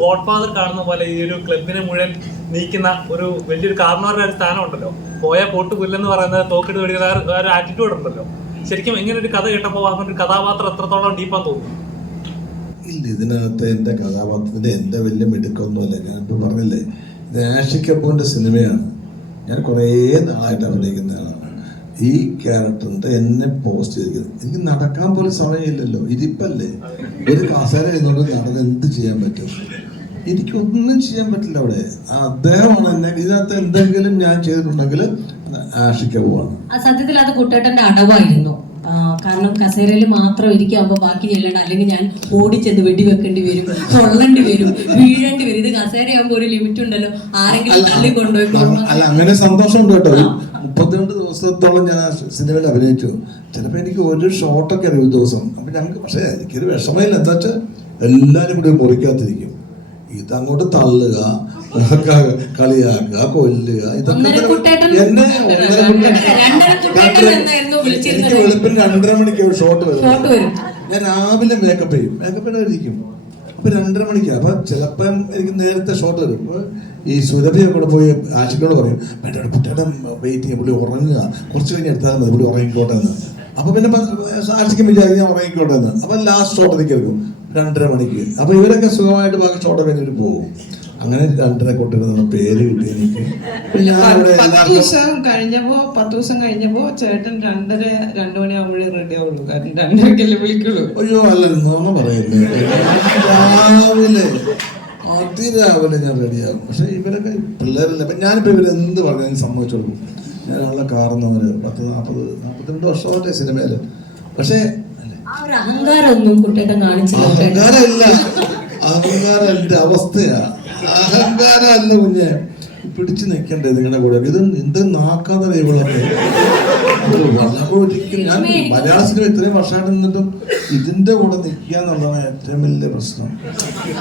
God father കാണുന്ന പോലെ ഈ ഒരു ക്ലബിനെ മുഴുവൻ നീക്കുന്ന ഒരു വലിയൊരു കാരണവരുടെ ഒരു സ്ഥാനം ഉണ്ടല്ലോ. പോയ പോട്ട് പുല്ലെന്ന് പറയുന്നത് തോക്കിട്ട് മേടിക്കുന്ന ഒരു ആറ്റിറ്റ്യൂഡ് ഉണ്ടല്ലോ. ശരിക്കും ഇങ്ങനെ ഒരു കഥ കേട്ടപ്പോൾ അങ്ങനെ ഒരു കഥാപാത്രം എത്രത്തോളം ഡീപ്പാന്ന് തോന്നുന്നു? ഇല്ല, ഇതിനകത്ത് എൻ്റെ കഥാപാത്രത്തിൻ്റെ എൻ്റെ വലിയ മിടുക്കൊന്നുമല്ല. ഞാനിപ്പോൾ പറഞ്ഞില്ലേ, ഇത് ആഷിക് കപൂറിൻ്റെ സിനിമയാണ്. ഞാൻ കുറേ നാളായിട്ട് അഭിനയിക്കുന്ന ആളാണ്. ഈ ക്യാരക്ടറിൻ്റെ എന്നെ പോസ്റ്റ് ചെയ്തിരിക്കുന്നത് എനിക്ക് നടക്കാൻ പോലും സമയമില്ലല്ലോ. ഇരിപ്പല്ലേ, ഒരു കസേര ഇരുന്നോണ്ട് നടന്ന് എന്ത് ചെയ്യാൻ പറ്റും? എനിക്കൊന്നും ചെയ്യാൻ പറ്റില്ല അവിടെ. അദ്ദേഹമാണ് എന്നെ ഇതിനകത്ത് എന്തെങ്കിലും ഞാൻ ചെയ്തിട്ടുണ്ടെങ്കിൽ ആഷിക് കപൂറാണ്. സത്യത്തിൽ അത് കുട്ടേട്ടന്റെ അടവായിരുന്നു. കാരണം കസേരയിൽ മാത്രം ഇരിക്കുമ്പോ ബാക്കി ചെല്ലണം, അല്ലെങ്കിൽ ഞാൻ ഓടിച്ചെന്ന് വെടിവെക്കേണ്ടി വരും, കൊള്ളേണ്ടി വരും, വീഴേണ്ടി വരും. ഇത് കസേരയാകുമ്പോ ഒരു ലിമിറ്റ് ഉണ്ടല്ലോ, ആരെങ്കിലും തള്ളി കൊണ്ടുപോയിക്കോളൂ. അല്ല, അങ്ങനെ സന്തോഷമുണ്ട് കേട്ടോ. 32 ദിവസത്തോളം ഞാൻ ആ സിനിമയിൽ അഭിനയിച്ചു. ചിലപ്പോൾ എനിക്ക് ഒരു ഷോട്ടൊക്കെ അറിയും ഒരു ദിവസം. അപ്പൊ ഞങ്ങൾക്ക് പക്ഷേ എനിക്കൊരു വിഷമമില്ല. എന്താ വെച്ചാൽ എല്ലാവരും കൂടി മുറിക്കാത്തിരിക്കും. ഇതങ്ങോട്ട് തള്ളുക, കളിയാക്കുക, കൊല്ലുക, ഇതൊക്കെ എന്നെ എനിക്ക് വെളുപ്പിന് 2:30 മണിക്ക് ഒരു ഷോട്ട് വരും. ഞാൻ രാവിലെ മേക്കപ്പ് ചെയ്യും, മേക്കപ്പ് ഇരിക്കും. അപ്പൊ 2:30 മണിക്ക്. അപ്പൊ ചിലപ്പം എനിക്ക് നേരത്തെ ഷോട്ട് വരും. ഈ സുരഭിയെ കൂടെ പോയി ആഷിക്കോട് പറയും, കുട്ടിയുടെ വെയിറ്റ് ചെയ്യും, പുള്ളി ഉറങ്ങുക, കുറച്ച് കഴിഞ്ഞ് എടുത്താൽ മതി, പുള്ളി ഉറങ്ങിക്കോട്ടെ എന്ന്. അപ്പൊ പിന്നെ ആഷിക്കും വിചാരിക്കും ഞാൻ ഉറങ്ങിക്കോട്ടെ എന്ന്. അപ്പൊ ലാസ്റ്റ് ഷോട്ട് എനിക്ക് എടുക്കും 2:30 മണിക്ക്. അപ്പൊ ഇവരൊക്കെ സുഖമായിട്ട് ബാക്കി ഷോട്ട് കഴിഞ്ഞിട്ട് പോകും. അങ്ങനെ 2:30 കൊട്ടിരുന്ന പേര് കിട്ടി എനിക്ക്. 10 ദിവസം കഴിഞ്ഞപ്പോ ചേട്ടൻ 2 മണിയാകുമ്പോഴേ റെഡി ആവുള്ളൂ. കാരണം 2:30 വിളിക്കുള്ളൂ. അയ്യോ, അല്ലെന്നൊന്നും പറയുന്നത് രാവിലെ അതിരാവിലെ ഞാൻ റെഡിയാകും. പക്ഷെ ഇവരൊക്കെ പിള്ളേരല്ല. ഇപ്പൊ ഞാനിപ്പോ ഇവരെന്ത് പറഞ്ഞാലും സമ്മതിച്ചു കൊടുക്കും. ഞാൻ ആളുടെ കാറുന്നവര് 40-42 വർഷമായിട്ട് സിനിമയില്. പക്ഷെ അഹങ്കാരമൊന്നും കുട്ടിയേട്ടൻ കാണിച്ചില്ല. അഹങ്കാരമില്ല, അഹങ്കാരം എന്റെ അവസ്ഥയാ. അഹങ്കാരം അല്ല കുഞ്ഞെ, പിടിച്ചു നിൽക്കണ്ടേ നിങ്ങളുടെ കൂടെ. ഇത് എന്ത് നാക്കാതെ ഇവളൊക്കെ. ഒരിക്കലും ഞാൻ മലയാള സിനിമ ഇത്രയും വർഷമായിട്ട് നിന്നിട്ടും ഇതിന്റെ കൂടെ നിൽക്കുക എന്നുള്ളതാണ് ഏറ്റവും വലിയ പ്രശ്നം.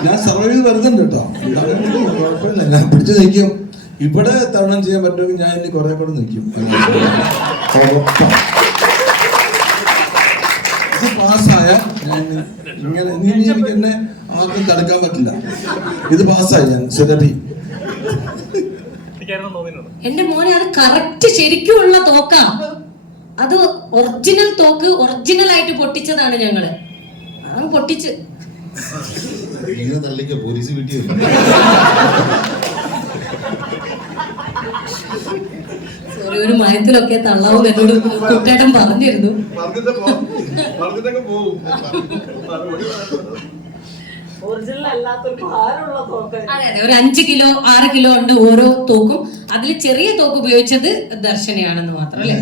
ഞാൻ സർവൈവ് ചെയ്ത് വരുന്നുണ്ട് കേട്ടോ, കുഴപ്പമില്ല. ഞാൻ പിടിച്ചു നിൽക്കും. ഇവിടെ തരണം ചെയ്യാൻ പറ്റുമെങ്കിൽ ഞാൻ ഇനി കുറെ കൂടെ നിൽക്കും. പാസ്സായ ഇങ്ങനെ എനിക്ക് എന്നെ ആർക്കും തടുക്കാൻ പറ്റില്ല. ഇത് പാസ്സായി ഞാൻ. സുരഭി എന്റെ മോനെ, അത് കറക്റ്റ് ശരിക്കുമുള്ള തോക്കാ. അത് ഒറിജിനൽ തോക്ക്, ഒറിജിനൽ ആയിട്ട് പൊട്ടിച്ചതാണ് ഞങ്ങള്. അത് പൊട്ടിച്ച് പോലീസ് വീട്ടിൽ ഒരു മയത്തിലൊക്കെ തള്ളാവും എന്നോട് കുട്ടേട്ടൻ പറഞ്ഞിരുന്നു. അതെ, ഒരു 5 കിലോ 6 കിലോ ഉണ്ട് ഓരോ തോക്കും. അതിൽ ചെറിയ തോക്ക് ഉപയോഗിച്ചത് ദർശനയാണെന്ന് മാത്രം അല്ലേ?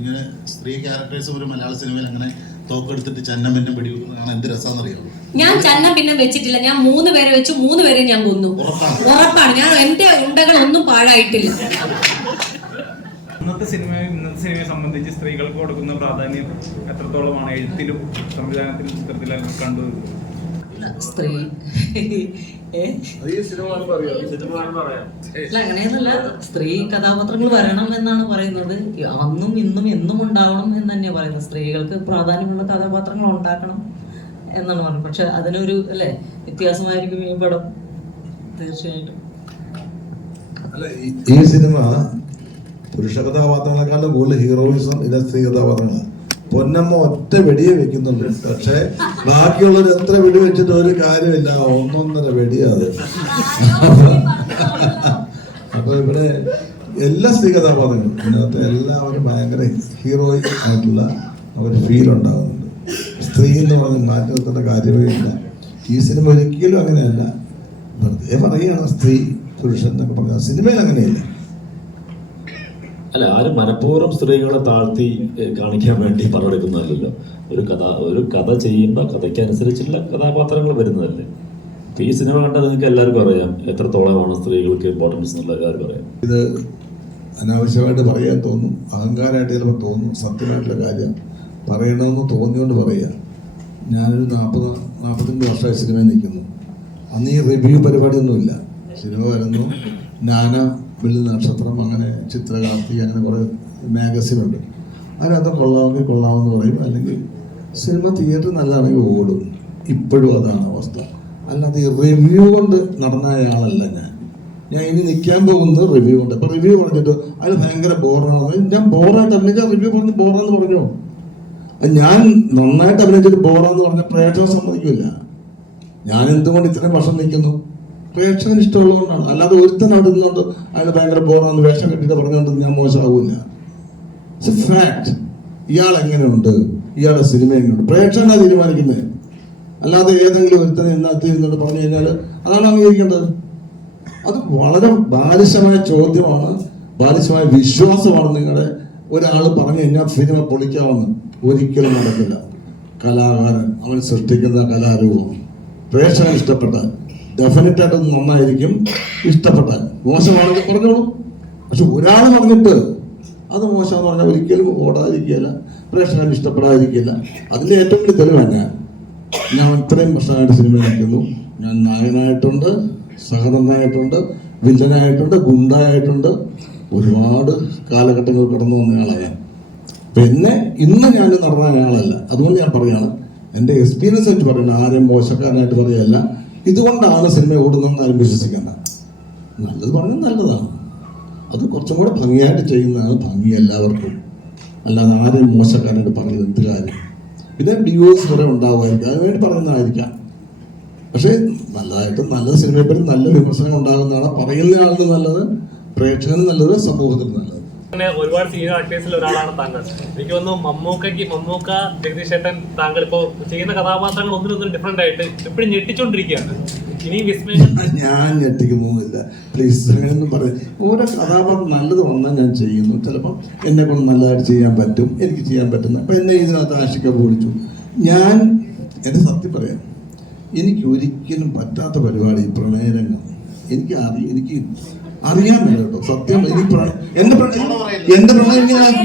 ഇങ്ങനെ സ്ത്രീ ക്യാരക്ടേഴ്സ് ഒരു മലയാള സിനിമയിൽ അങ്ങനെ തോക്കെടുത്തിട്ട് ചന്നം പിന്നെ പിടിവെക്കുന്നതാണ് എന്ത് രസാന്നറിയാമോ? ഞാൻ ചന്നം പിന്നെ വെച്ചിട്ടില്ല. ഞാൻ 3 പേരെ വെച്ചു, 3 പേരെ ഞാൻ കൊന്നു. ഉറപ്പാണ്. ഞാൻ എന്റെ ഉണ്ടകൾ ഒന്നും പാഴായിട്ടില്ല. ഇന്നത്തെ സിനിമയെ സംബന്ധിച്ച് സ്ത്രീകൾക്ക് കൊടുക്കുന്ന പ്രാധാന്യം എത്രത്തോളമാണ് എഴുത്തിലും സംവിധാനത്തിലും ചിത്രത്തിലും കണ്ടുവരുന്നത്? സ്ത്രീ അങ്ങനെയൊന്നുമല്ല, സ്ത്രീ കഥാപാത്രങ്ങൾ വരണം എന്നാണ് പറയുന്നത്. അന്നും ഇന്നും എന്നും ഉണ്ടാവണം എന്ന് തന്നെയാണ് പറയുന്നത്. സ്ത്രീകൾക്ക് പ്രാധാന്യമുള്ള കഥാപാത്രങ്ങൾ ഉണ്ടാക്കണം എന്നാണ് പറയുന്നത്. പക്ഷെ അതിനൊരു അല്ലേ വ്യത്യാസമായിരിക്കും ഈ പടം തീർച്ചയായിട്ടും. അല്ല, ഈ സിനിമ പുരുഷ കഥാപാത്രങ്ങളെക്കാളും കൂടുതൽ ഹീറോയിസം ഇത് സ്ത്രീ കഥാപാത്രങ്ങളാണ്. പൊന്നമ്മ ഒറ്റ വെടിയെ വെക്കുന്നുണ്ട്. പക്ഷെ ബാക്കിയുള്ളവർ എത്ര വെടി വെച്ചിട്ട് ഒരു കാര്യമില്ല, 1.5 വെടിയത്. അപ്പൊ ഇവിടെ എല്ലാ സ്ത്രീ കഥാപാത്രങ്ങളും ഇതിനകത്ത് എല്ലാവരും ഭയങ്കര ഹീറോയിക് ആയിട്ടുള്ള ഒരു ഫീൽ ഉണ്ടാകുന്നുണ്ട്. സ്ത്രീ എന്ന് പറഞ്ഞ് മാറ്റി നിർത്തേണ്ട കാര്യമേ ഇല്ല. ഈ സിനിമ ഒരിക്കലും അങ്ങനെയല്ല. വെറുതെ പറയുകയാണ് സ്ത്രീ പുരുഷൻ എന്നൊക്കെ പറഞ്ഞാൽ. സിനിമയിൽ അങ്ങനെയില്ല. അല്ല, ആരും മനഃപൂർവ്വം സ്ത്രീകളെ താഴ്ത്തി കാണിക്കാൻ വേണ്ടി പണമെടുക്കുന്നതല്ലല്ലോ. ഒരു കഥ ചെയ്യുമ്പോൾ കഥയ്ക്കനുസരിച്ചുള്ള കഥാപാത്രങ്ങൾ വരുന്നതല്ലേ. ഇപ്പൊ ഈ സിനിമ കണ്ടാൽ നിങ്ങൾക്ക് എല്ലാവർക്കും അറിയാം എത്രത്തോളമാണ് സ്ത്രീകൾക്ക് ഇമ്പോർട്ടൻസ് എന്നുള്ള എല്ലാവർക്കും അറിയാം. ഇത് അനാവശ്യമായിട്ട് പറയാൻ തോന്നും, അഹങ്കാരമായിട്ട് ചിലപ്പോൾ തോന്നും. സത്യമായിട്ടുള്ള കാര്യം പറയണമെന്ന് തോന്നിയോണ്ട് പറയുക. ഞാനൊരു 40-45 വർഷമായി സിനിമയിൽ നിൽക്കുന്നു. അന്ന് ഈ റിവ്യൂ പരിപാടിയൊന്നുമില്ല. സിനിമ വരുന്നു, ജ്ഞാന വെള്ളി നക്ഷത്രം, അങ്ങനെ ചിത്രകാർത്തി, അങ്ങനെ കുറേ മാഗസിനുണ്ട്. അതിനകത്ത് കൊള്ളാമെങ്കിൽ കൊള്ളാമെന്ന് പറയും. അല്ലെങ്കിൽ സിനിമ തിയേറ്റർ നല്ലതാണെങ്കിൽ ഓടും. ഇപ്പോഴും അതാണ് അവസ്ഥ. അല്ലാതെ ഈ റിവ്യൂ കൊണ്ട് നടന്ന ആളല്ല ഞാൻ ഇനി നിൽക്കാൻ പോകുന്നത് റിവ്യൂ കൊണ്ട്. ഇപ്പൊ റിവ്യൂ പറഞ്ഞിട്ട് അത് ഭയങ്കര ബോറാണ്, ഞാൻ ബോറായിട്ട് അഭിനയിച്ചാൽ റിവ്യൂ പറഞ്ഞ് ബോറാന്ന് പറഞ്ഞു. ഞാൻ നന്നായിട്ട് അഭിനയിച്ചിട്ട് ബോറാന്ന് പറഞ്ഞ പ്രേക്ഷകൻ സമ്മതിക്കില്ല. ഞാൻ എന്തുകൊണ്ട് ഇത്രയും വർഷം നിൽക്കുന്നു? പ്രേക്ഷകന് ഇഷ്ടമുള്ളതുകൊണ്ടാണ്. അല്ലാതെ ഒരുത്തൻ അവിടെ നിന്നുകൊണ്ട് അയാൾ ഭയങ്കര ബോറാന്ന് വേഷം കെട്ടിട്ട് പറഞ്ഞുകൊണ്ട് ഞാൻ മോശമാവില്ല. It's A fact. ഇയാൾ എങ്ങനെയുണ്ട്, ഇയാളുടെ സിനിമ എങ്ങനെയുണ്ട്, പ്രേക്ഷകനാണ് തീരുമാനിക്കുന്നത്. അല്ലാതെ ഏതെങ്കിലും ഒരുത്തനെ ഇതിനകത്ത് ഇരുന്നിട്ട് പറഞ്ഞു കഴിഞ്ഞാൽ അതാണ് അംഗീകരിക്കേണ്ടത്. അത് വളരെ ബാലിശമായ ചോദ്യമാണ്, ബാലിശമായ വിശ്വാസമാണ്. നിങ്ങളുടെ ഒരാൾ പറഞ്ഞു കഴിഞ്ഞാൽ സിനിമ പൊളിക്കാമെന്ന് ഒരിക്കലും നടക്കില്ല. കലാകാരൻ അവൻ സൃഷ്ടിക്കുന്ന കലാരൂപം പ്രേക്ഷകൻ ഇഷ്ടപ്പെട്ടാൽ ഡെഫിനറ്റായിട്ട് നന്നായിരിക്കും. ഇഷ്ടപ്പെട്ടാൽ മോശമാണെങ്കിൽ പറഞ്ഞോളൂ. പക്ഷെ ഒരാൾ പറഞ്ഞിട്ട് അത് മോശമെന്ന് പറഞ്ഞാൽ ഒരിക്കലും ഓടാതിരിക്കുകയില്ല, പ്രേക്ഷകൻ ഇഷ്ടപ്പെടാതിരിക്കില്ല. അതിൻ്റെ ഏറ്റവും വലിയ തെളിവാണ് ഞാൻ ഇത്രയും വർഷമായിട്ട് സിനിമ നിൽക്കുന്നു. ഞാൻ നായകനായിട്ടുണ്ട്, സഹനടനായിട്ടുണ്ട്, വില്ലനായിട്ടുണ്ട്, ഗുണ്ടായിട്ടുണ്ട്. ഒരുപാട് കാലഘട്ടങ്ങൾ കടന്നു വന്നയാളാണ് ഞാൻ. പിന്നെ ഇന്ന് ഞാൻ നടന്ന ആളല്ല. അതുകൊണ്ട് ഞാൻ പറയാണ്, എൻ്റെ എക്സ്പീരിയൻസ് വെച്ച് പറയുന്നത്, ആരെയും മോശക്കാരനായിട്ട് പറയുകയല്ല. ഇതുകൊണ്ടാണ് സിനിമ ഓടുന്നതെന്ന് ആരും വിശ്വസിക്കേണ്ട. നല്ലത് പറഞ്ഞാൽ നല്ലതാണ്, അത് കുറച്ചും കൂടെ ഭംഗിയായിട്ട് ചെയ്യുന്നതാണ് ഭംഗി എല്ലാവർക്കും. അല്ലാതെ ആരെയും മോശക്കാരനായിട്ട് പറഞ്ഞത് എന്ത് കാര്യം? പിന്നെ വ്യൂവേഴ്സ് കുറെ ഉണ്ടാവുമായിരിക്കും, അതിനുവേണ്ടി പറയുന്നതായിരിക്കാം. പക്ഷേ നല്ലതായിട്ട് നല്ല സിനിമയെപ്പറ്റി നല്ല വിമർശനം ഉണ്ടാകുന്നതാണ് പറയുന്ന ആളിന് നല്ലത്, പ്രേക്ഷകന് നല്ലത്, സമൂഹത്തിന് നല്ലത്. അങ്ങനെ ഒരുപാട് സീനിയർ ആക്ടേഴ്സിൽ ഒരാളാണ് താങ്കൾ. എനിക്ക് തോന്നുന്നു മമ്മൂക്ക, ജഗദീഷ് ചേട്ടൻ, താങ്കൾ ഇപ്പോൾ ചെയ്യുന്ന കഥാപാത്രങ്ങൾ ഒന്നിനൊന്നും ഡിഫറെന്റ് ആയിട്ട് എപ്പോഴും ഞെട്ടിച്ചോണ്ടിരിക്കുകയാണ്. ഇനി വിസ്മയം ഞാൻ ഞെട്ടിക്കുന്നില്ല, പ്ലീസ് അങ്ങനെയൊന്നും പറയും. ഓരോ കഥാപാത്രം നല്ലത് വന്നാൽ ഞാൻ ചെയ്യുന്നു. ചിലപ്പോൾ എന്നെ കൊണ്ട് നല്ലതായിട്ട് ചെയ്യാൻ പറ്റും, എനിക്ക് ചെയ്യാൻ പറ്റുന്ന. അപ്പം എന്നെ ഇതിനകത്ത് ആഷിക വിളിച്ചു. ഞാൻ എൻ്റെ സത്യം പറയാം, എനിക്ക് ഒരിക്കലും പറ്റാത്ത പരിപാടി പ്രണയരംഗം. എനിക്ക് അറിയാൻ മേല കേട്ടോ, സത്യം. എന്റെ പ്രണയം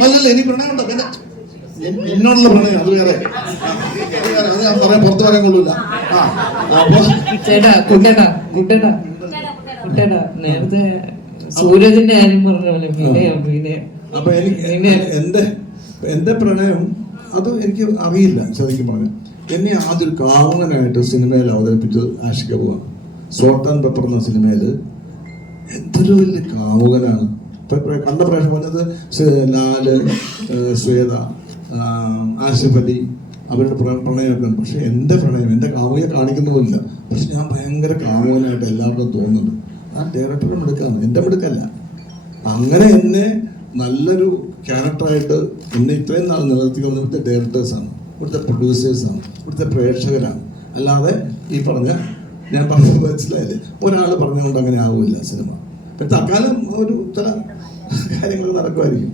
അല്ലല്ല, എനിക്ക് പ്രണയം ഉണ്ടോ? എന്നോടുള്ള പ്രണയം അത് വേറെ, അത് ഞാൻ പറയാൻ പുറത്ത് പറയാൻ കൊള്ളൂല. അപ്പൊ ചേട്ടാ നേരത്തെ സൂരജിന്റെ കാര്യം പറഞ്ഞ പോലെ അപ്പൊ എനിക്ക് എന്റെ പ്രണയം അത് എനിക്ക് അറിയില്ല. ശരിക്കും പറഞ്ഞു എന്നെ ആദ്യം ഒരു കാമുകനായിട്ട് സിനിമയിൽ അവതരിപ്പിച്ചത് ആഷിക അബുവാണ്. സോൾട്ട് ആൻഡ് പെപ്പർ എന്ന സിനിമയിൽ എന്തൊരു വലിയ കാമുകനാണ്. കണ്ട പ്രേക്ഷകർ പറഞ്ഞത് ലാല്, ശ്വേത, ആസിഫ് അലി, അവരുടെ പ്രണയമൊക്കെ ഉണ്ട്. പക്ഷെ എൻ്റെ പ്രണയം, എൻ്റെ കാമുകയെ കാണിക്കുന്നുമില്ല. പക്ഷെ ഞാൻ ഭയങ്കര കാമുകനായിട്ട് എല്ലാവർക്കും തോന്നുന്നുണ്ട്. ആ ഡയറക്ടറുടെ മിടുക്കാണ്, എൻ്റെ മിടുക്കല്ല. അങ്ങനെ എന്നെ നല്ലൊരു ക്യാരക്ടറായിട്ട് എന്നെ ഇത്രയും നാൾ നിലനിർത്തിക്കൊണ്ട് ഇവിടുത്തെ ഡയറക്ടേഴ്സാണ്, ഇവിടുത്തെ പ്രൊഡ്യൂസേഴ്സാണ്, ഇവിടുത്തെ പ്രേക്ഷകരാണ്. അല്ലാതെ ഈ പറഞ്ഞ ഞാൻ പറഞ്ഞത് മനസ്സിലായില്ലേ, ഒരാൾ പറഞ്ഞുകൊണ്ട് അങ്ങനെ ആവില്ല സിനിമ. തൽക്കാലം ഒരു ചില കാര്യങ്ങൾ നടക്കുമായിരിക്കും.